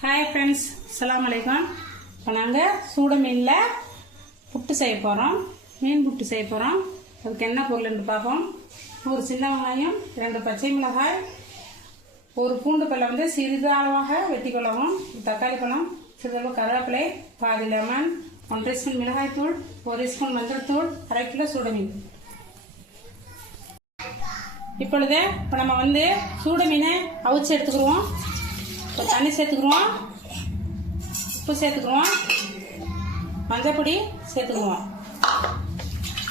Hi friends அஸ்ஸலாமு வலைக்கம் இப்போ நாங்கள் சூட மீனில் புட்டு செய்ய போகிறோம் மீன் புட்டு செய்ய போகிறோம் அதுக்கு என்ன பொருள்னு பார்ப்போம். ஒரு சின்ன வெங்காயம் ரெண்டு பச்சை மிளகாய் ஒரு பூண்டு பழம் வந்து சிறிதளவாக வெட்டி கொள்ளவும் தக்காளி பழம் சிறிதளவு கருவேப்பிலை பாதி லெமன் ஒன்றரை ஸ்பூன் மிளகாய்த்தூள் ஒரு ஸ்பூன் மஞ்சள் தூள் அரை கிலோ சூட மீன் இப்பொழுது இப்போ நம்ம வந்து சூட மீனை அவிச்சு எடுத்துக்கிடுவோம். இப்போ தண்ணி சேர்த்துக்குருவோம். உப்பு சேர்த்துக்குருவோம். மஞ்சப்பொடி சேர்த்துக்குவோம்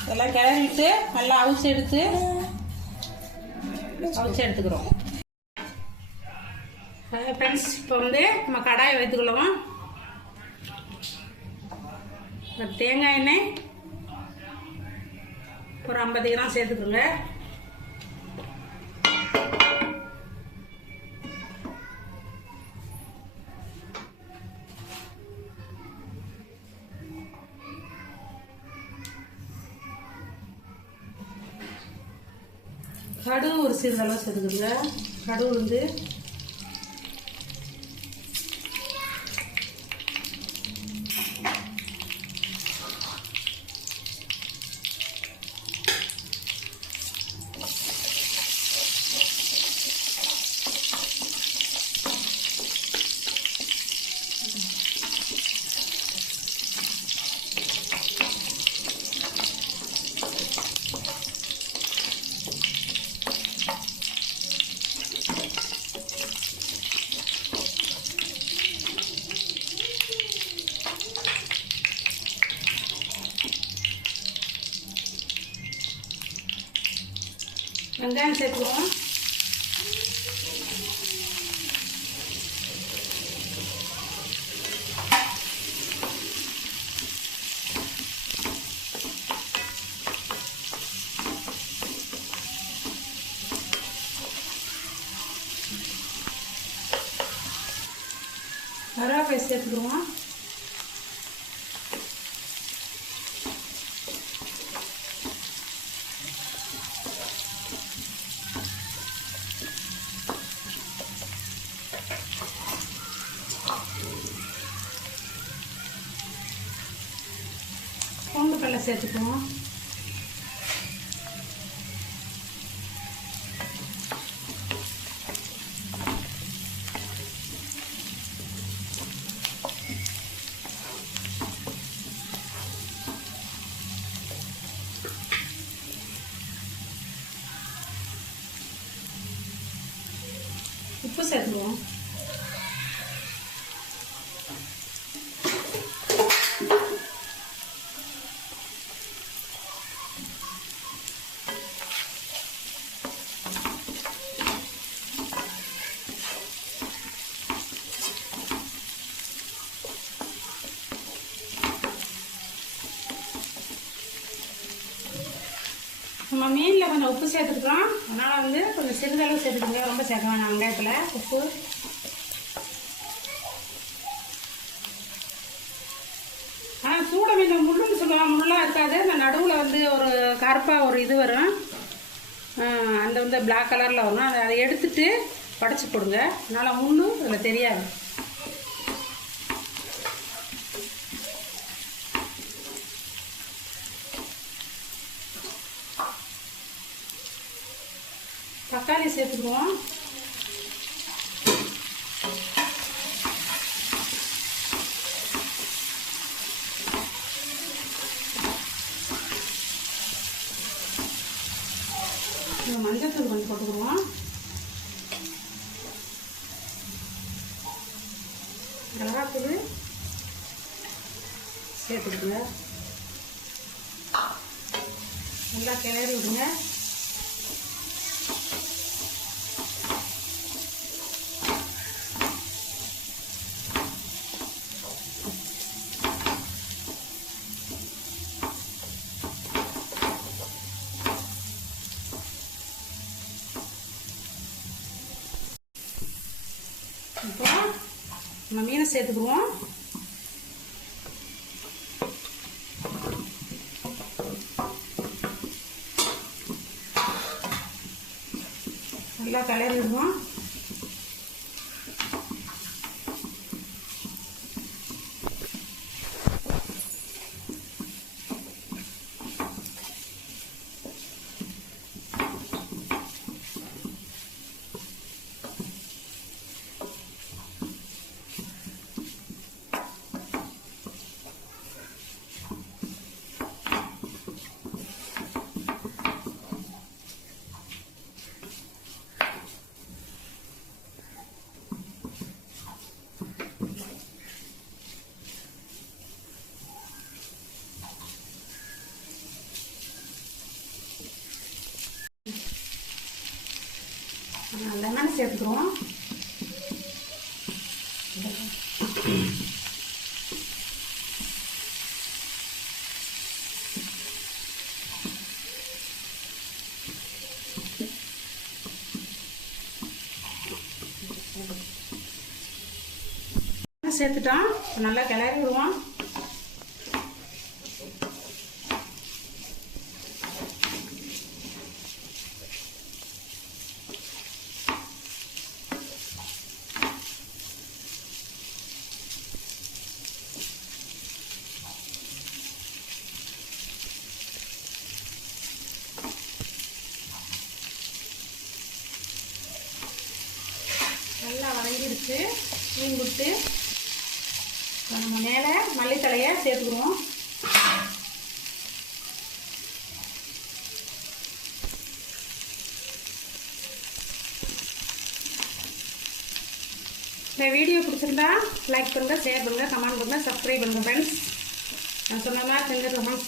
இதெல்லாம் கிளறி விட்டு நல்லா அவிச்சு எடுத்து அவிச்சு எடுத்துக்கிறோம். ஃப்ரெண்ட்ஸ் இப்போ வந்து நம்ம கடாயை வைத்துக்கொள்ளுவோம் இப்போ தேங்காய் எண்ணெய் ஒரு ஐம்பது கிராம் சேர்த்துக்கோங்க. கடுகு ஒரு சிறிதளவு சேர்த்துக்கோங்க. கடுகு வந்து வெங்காயம் சேர்த்துக்குவோம் கருவேப்பிலை சேர்த்துக்குவோம் சேர்த்துக்குவோம் உப்பு சேர்த்துக்குவோம் நம்ம மீனில் கொஞ்சம் உப்பு சேர்த்துருக்குறோம். அதனால் வந்து கொஞ்சம் சிறிதளவு சேர்த்துக்கோங்க. ரொம்ப சேர்க்க வேணாம் வெங்காயத்தில். உப்பு. ஆ சூட மீன் முள்ளுன்னு சொல்லுவாங்க முள்ளாக இருக்காது. அந்த நடுவில் வந்து ஒரு கருப்பாக ஒரு இது வரும். அந்த வந்து பிளாக் கலரில் வரும். அதை அதை எடுத்துட்டு படைச்சி போடுங்க. அதனால் முள்ளு அதில் தெரியாது. தக்காளி சேர்த்துக்குவோம். மஞ்சத்தூள் கொஞ்சம் போட்டுக்குவோம். மிளகாத்தூள் சேர்த்துக்குங்க. நல்லா கிளறி விடுங்க இப்போ நம்ம மீனை சேர்த்துக்குவோம். நல்லா கிளறி சேர்த்துக்குருவோம் சேர்த்துட்டோம் இப்ப நல்லா கிளறி விடுவோம் நல்லா வதங்கிருச்சு மீன் கொடுத்து இப்போ நம்ம மேலே மல்லித்தலையை சேர்த்துக்குருவோம் இந்த வீடியோ பிடிச்சிருந்தா லைக் பண்ணுங்கள் ஷேர் பண்ணுங்கள் கமெண்ட் பண்ணுங்கள் சப்ஸ்கிரைப் பண்ணுங்கள் ஃப்ரெண்ட்ஸ் நான் சொன்ன மாதிரி செஞ்சிருக்கோம்